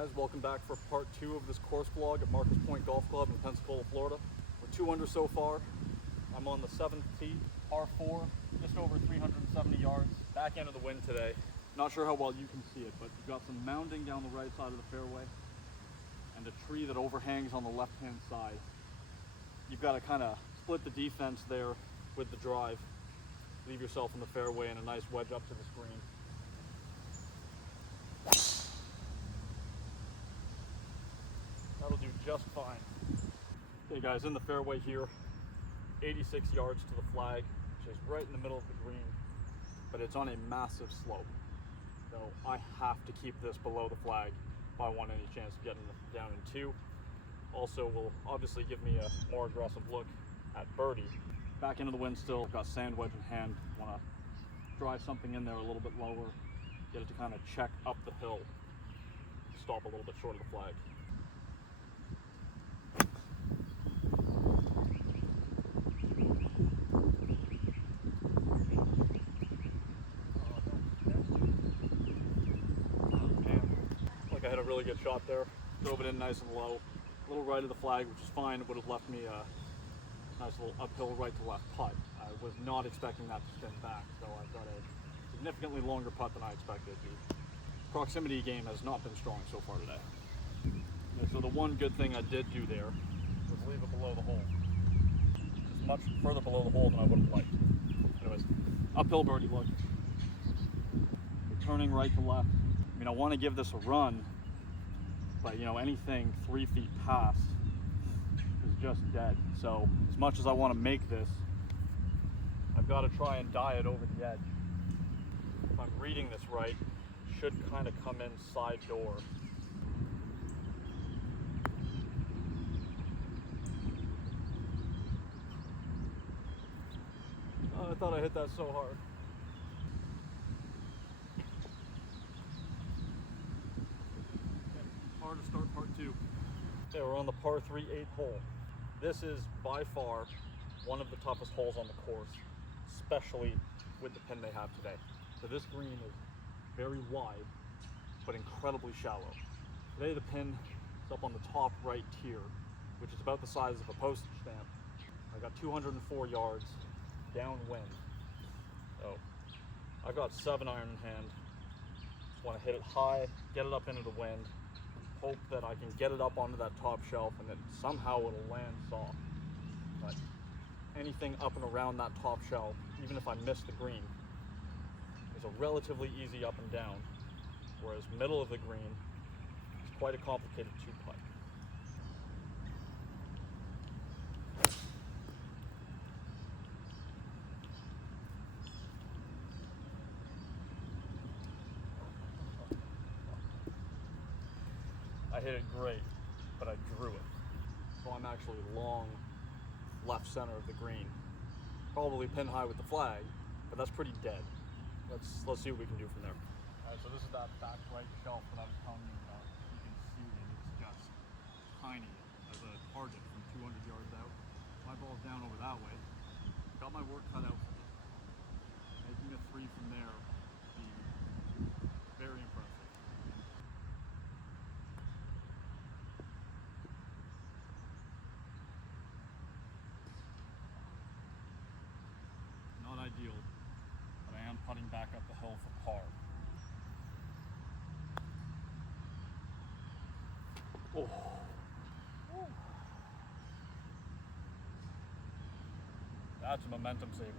guys, welcome back for part 2 of this course vlog at Marcus Pointe Golf Club in Pensacola, Florida. We're 2 under so far. I'm on the 7th tee, par 4, just over 370 yards. Back end of the wind today. Not sure how well you can see it, but you've got some mounding down the right side of the fairway and a tree that overhangs on the left-hand side. You've got to kind of split the defense there with the drive. Leave yourself in the fairway and a nice wedge up to the screen. That'll do just fine. Okay guys, in the fairway here, 86 yards to the flag, which is right in the middle of the green, but it's on a massive slope. So I have to keep this below the flag if I want any chance of getting down in 2. Also will obviously give me a more aggressive look at birdie. Back into the wind still, got sand wedge in hand. Want to drive something in there a little bit lower, get it to kind of check up the hill, stop a little bit short of the flag. I had a really good shot there, drove it in nice and low, a little right of the flag, which is fine. It would have left me a nice little uphill right to left putt. I was not expecting that to spin back, so I've got a significantly longer putt than I expected. The proximity game has not been strong so far today. Yeah, so the one good thing I did do there was leave it below the hole. It's much further below the hole than I would have liked. Anyways, uphill birdie look. We're turning right to left. I mean, I want to give this a run, but you know, anything 3 feet past is just dead. So as much as I want to make this, I've got to try and die it over the edge. If I'm reading this right, it should kind of come in side door. Oh, I thought I hit that so hard. To start part 2. Okay, we're on the par 3 8th hole. This is by far one of the toughest holes on the course, especially with the pin they have today. So this green is very wide, but incredibly shallow. Today the pin is up on the top right tier, which is about the size of a postage stamp. I got 204 yards downwind. So I've got 7-iron in hand. Just want to hit it high, get it up into the wind, hope that I can get it up onto that top shelf and that somehow it'll land soft. But anything up and around that top shelf, even if I miss the green, is a relatively easy up and down, whereas middle of the green is quite a complicated 2-putt. I hit it great, but I drew it. So I'm actually long left center of the green. Probably pin high with the flag, but that's pretty dead. Let's see what we can do from there. All right, so this is that back right shelf that I was telling you about. You can see that it's just tiny as a target from 200 yards out. My ball's down over that way. Got my work cut out for me. Making a 3 from there would be very impressive. Ideal, but I am putting back up the hill for par. Oh. That's a momentum saver.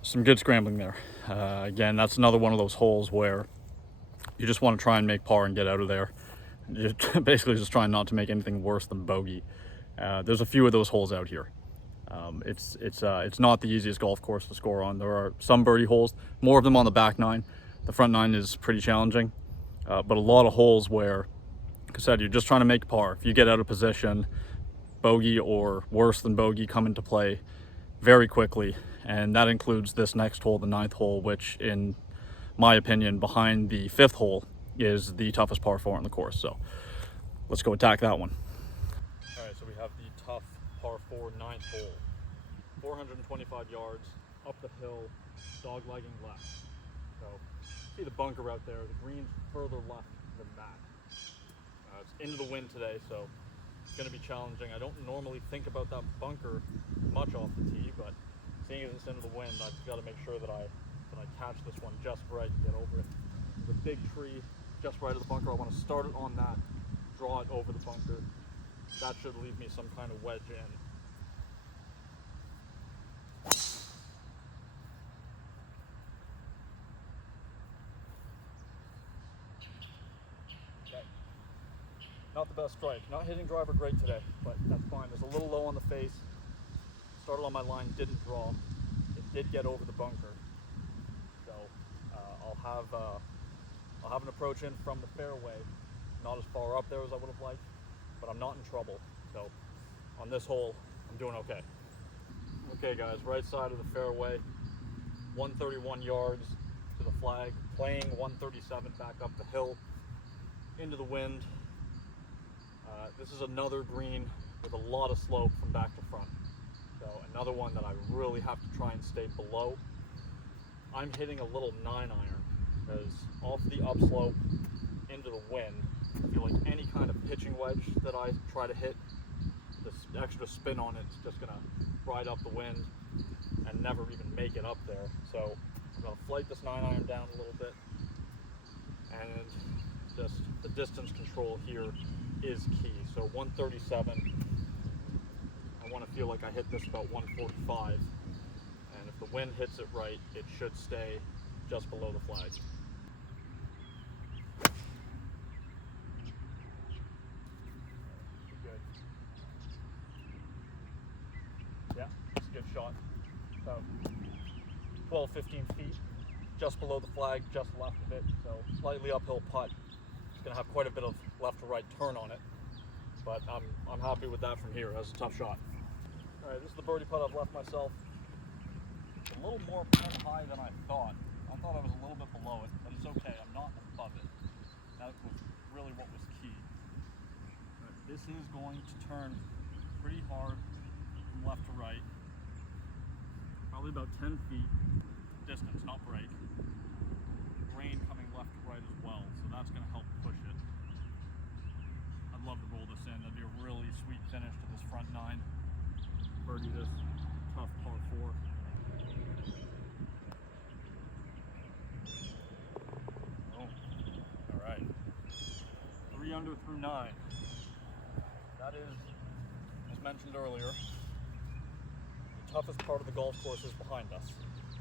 Some good scrambling there. Again, that's another one of those holes where you just want to try and make par and get out of there. You're basically just trying not to make anything worse than bogey. There's a few of those holes out here. It's not the easiest golf course to score on. There are some birdie holes, more of them on the back 9. The front 9 is pretty challenging, but a lot of holes where, like I said, you're just trying to make par. If you get out of position, bogey or worse than bogey come into play very quickly, and that includes this next hole, the 9th hole, which in my opinion, behind the 5th hole, is the toughest par 4 on the course. So let's go attack that one. All right, so we have the tough par 4 9th hole. 425 yards up the hill, dog legging left. So see the bunker out there, the green's further left than that. It's into the wind today, so it's going to be challenging. I don't normally think about that bunker much off the tee, but seeing as it's into the wind, I've got to make sure that I catch this one just right to get over it. There's a big tree just right of the bunker. I want to start it on that, draw it over the bunker. That should leave me some kind of wedge in. Okay. Not the best strike. Not hitting driver great today, but that's fine. It's a little low on the face. Started on my line, didn't draw. It did get over the bunker. So I'll have an approach in from the fairway. Not as far up there as I would have liked, but I'm not in trouble. So on this hole, I'm doing okay. Okay guys, right side of the fairway, 131 yards to the flag, playing 137 back up the hill, into the wind. This is another green with a lot of slope from back to front. So another one that I really have to try and stay below. I'm hitting a little 9-iron because off the upslope into the wind, I feel like any kind of pitching wedge that I try to hit, this extra spin on it's just gonna ride up the wind and never even make it up there. So I'm gonna flight this 9-iron down a little bit, and just the distance control here is key. So 137, I want to feel like I hit this about 145, and if the wind hits it right, it should stay just below the flag. Good. Yeah, it's a good shot. About 12, 15 feet, just below the flag, just left of it. So slightly uphill putt. It's going to have quite a bit of left to right turn on it, but I'm happy with that from here. That's a tough shot. All right, this is the birdie putt I've left myself. It's a little more pin high than I thought. I thought I was a little bit below it, but it's okay. I'm not above it. That was really what was key. But this is going to turn pretty hard from left to right. Probably about 10 feet distance, not break. Grain coming left to right as well, so that's going to help push it. I'd love to roll this in. That'd be a really sweet finish to this front nine. Birdie this tough par 4. Oh, all right. 3 under through 9. That is, as mentioned earlier, the toughest part of the golf course is behind us.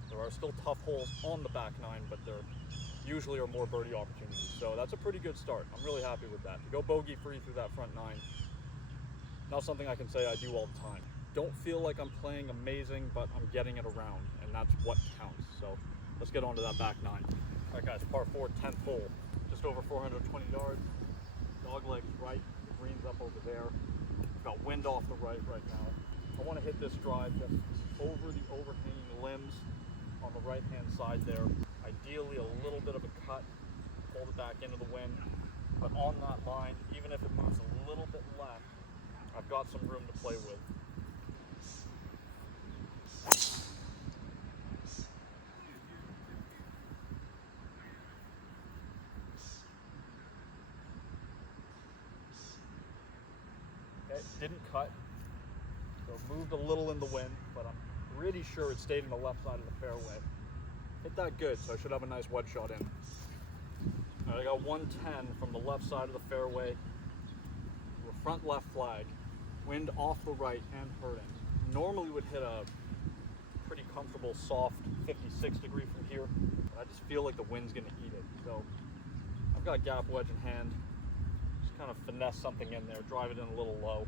There are still tough holes on the back 9, but there usually are more birdie opportunities. So that's a pretty good start. I'm really happy with that. To go bogey free through that front 9, not something I can say I do all the time. Don't feel like I'm playing amazing, but I'm getting it around, and that's what counts. So let's get on to that back 9. All right guys, par 4, 10th hole. Just over 420 yards. Dog legs right, the green's up over there. Got wind off the right now. I want to hit this drive just over the overhanging limbs on the right-hand side there. Ideally a little bit of a cut, hold it back into the wind. But on that line, even if it moves a little bit left, I've got some room to play with. Okay, didn't cut, so moved a little in the wind, but I'm pretty sure it stayed in the left side of the fairway. Hit that good, so I should have a nice wedge shot in. All right, I got 110 from the left side of the fairway to a front left flag, wind off the right and hurting. Normally would hit a pretty comfortable soft 56 degree from here, but I just feel like the wind's gonna eat it. So I've got a gap wedge in hand, just kind of finesse something in there, drive it in a little low.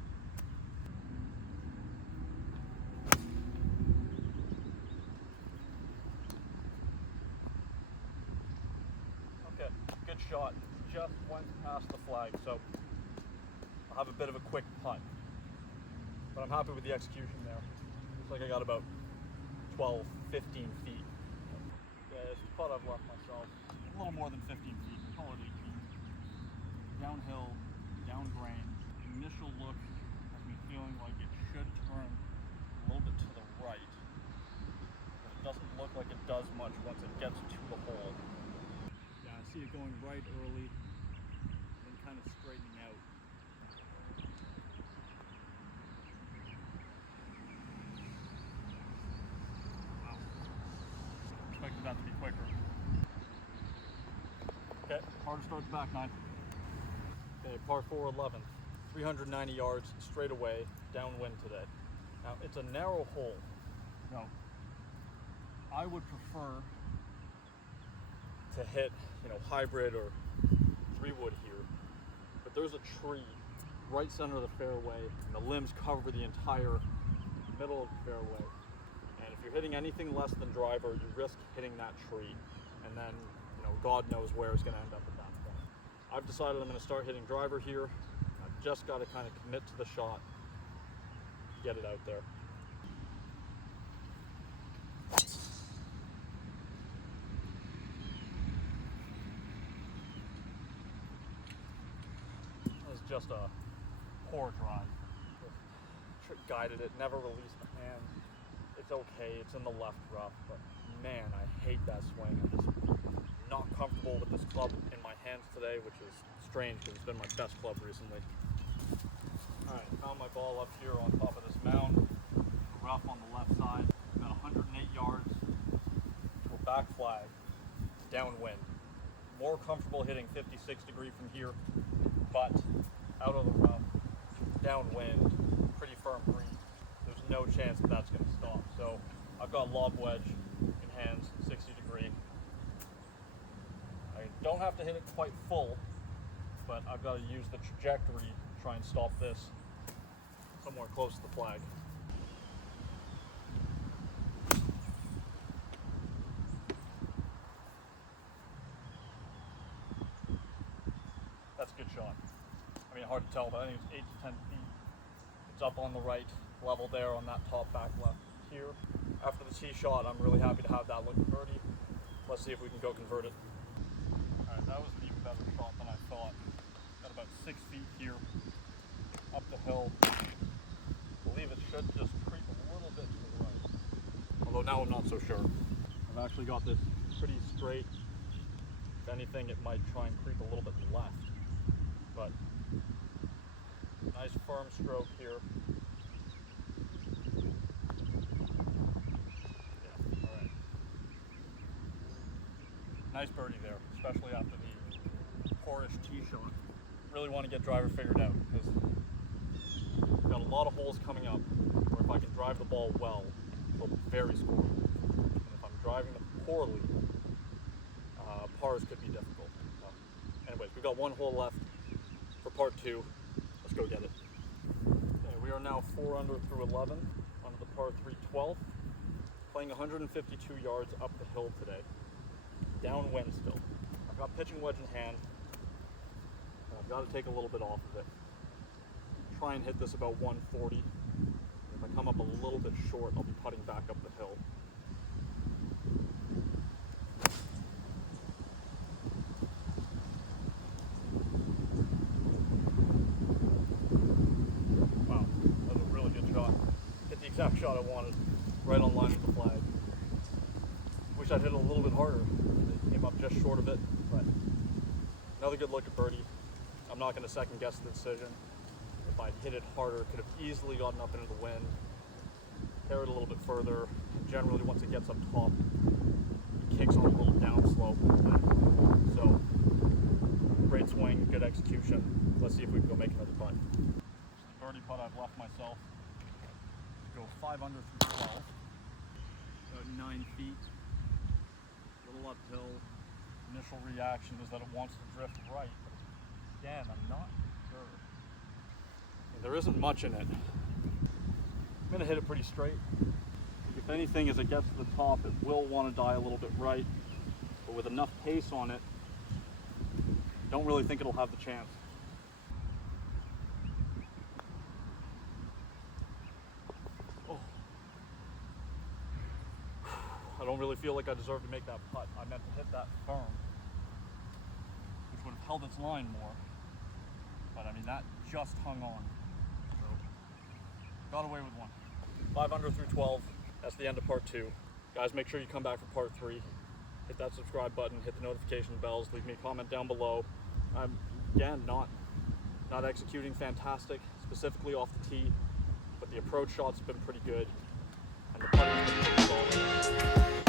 Okay, good shot, just went past the flag, so I'll have a bit of a quick putt. But I'm happy with the execution there. Looks like I got about 12, 15 feet. Yeah, this putt I've left myself a little more than 15 feet, call it 18. Downhill, down grain. Initial look has me feeling like it should turn a little bit to the right. But it doesn't look like it does much once it gets to the hole. Yeah, I see it going right early, then kind of straightening out. Hard to start the back nine. Okay, par 4 11th, 390 yards straight away, downwind today. Now it's a narrow hole. Now, I would prefer to hit, hybrid or 3-wood here, but there's a tree right center of the fairway, and the limbs cover the entire middle of the fairway. And if you're hitting anything less than driver, you risk hitting that tree, and then God knows where it's going to end up at that point. I've decided I'm going to start hitting driver here. I've just got to kind of commit to the shot, get it out there. It's just a poor drive. Just guided it, never released the hand. It's okay, it's in the left rough, but man, I hate that swing. I'm just not comfortable with this club in my hands today, which is strange because it's been my best club recently. All right, found my ball up here on top of this mound, rough on the left side, about 108 yards to a back flag, downwind. More comfortable hitting 56 degree from here, but out of the rough, downwind, pretty firm green. There's no chance that that's going to stop. So I've got lob wedge in hands, 60 degree. I don't have to hit it quite full, but I've got to use the trajectory to try and stop this somewhere close to the flag. That's a good shot. I mean, hard to tell, but I think it's 8 to 10 feet. It's up on the right level there on that top back left here. After the tee shot, I'm really happy to have that look birdie. Let's see if we can go convert it. All right, that was an even better shot than I thought. Got about 6 feet here, up the hill. I believe it should just creep a little bit to the right. Although now I'm not so sure. I've actually got this pretty straight. If anything, it might try and creep a little bit left. But nice firm stroke here. Yeah, all right. Nice birdie there, especially after the poorish tee shot. Really want to get driver figured out because we've got a lot of holes coming up where if I can drive the ball well, it'll be very scoreable. And if I'm driving it poorly, pars could be difficult. Anyways, we've got one hole left for part 2. Let's go get it. Okay, we are now 4 under through 11 onto the par 3 12th, playing 152 yards up the hill today. Downwind still. I've got pitching wedge in hand. I've got to take a little bit off of it. Try and hit this about 140. If I come up a little bit short, I'll be putting back up the hill. Wow, that was a really good shot. Hit the exact shot I wanted, right on line with the flag. Wish I'd hit it a little bit harder. It came up just short of it, but another good look at birdie. I'm not going to second guess the decision. If I hit it harder, could have easily gotten up into the wind, carried a little bit further. And generally, once it gets up top, it kicks on a little downslope. So, great swing, good execution. Let's see if we can go make another putt. Just a birdie putt I've left myself. Go 5 under through 12, about 9 feet, a little uphill. Initial reaction is that it wants to drift right. Again, I'm not sure. There isn't much in it. I'm gonna hit it pretty straight. If anything, as it gets to the top, it will want to die a little bit right, but with enough pace on it, don't really think it'll have the chance. Oh. I don't really feel like I deserve to make that putt. I meant to hit that firm, which would have held its line more. But I mean, that just hung on. So, got away with one. 5 under through 12. That's the end of part 2. Guys, make sure you come back for part 3. Hit that subscribe button, hit the notification bells, leave me a comment down below. I'm, again, not executing fantastic, specifically off the tee, but the approach shots have been pretty good, and the putting's been pretty solid.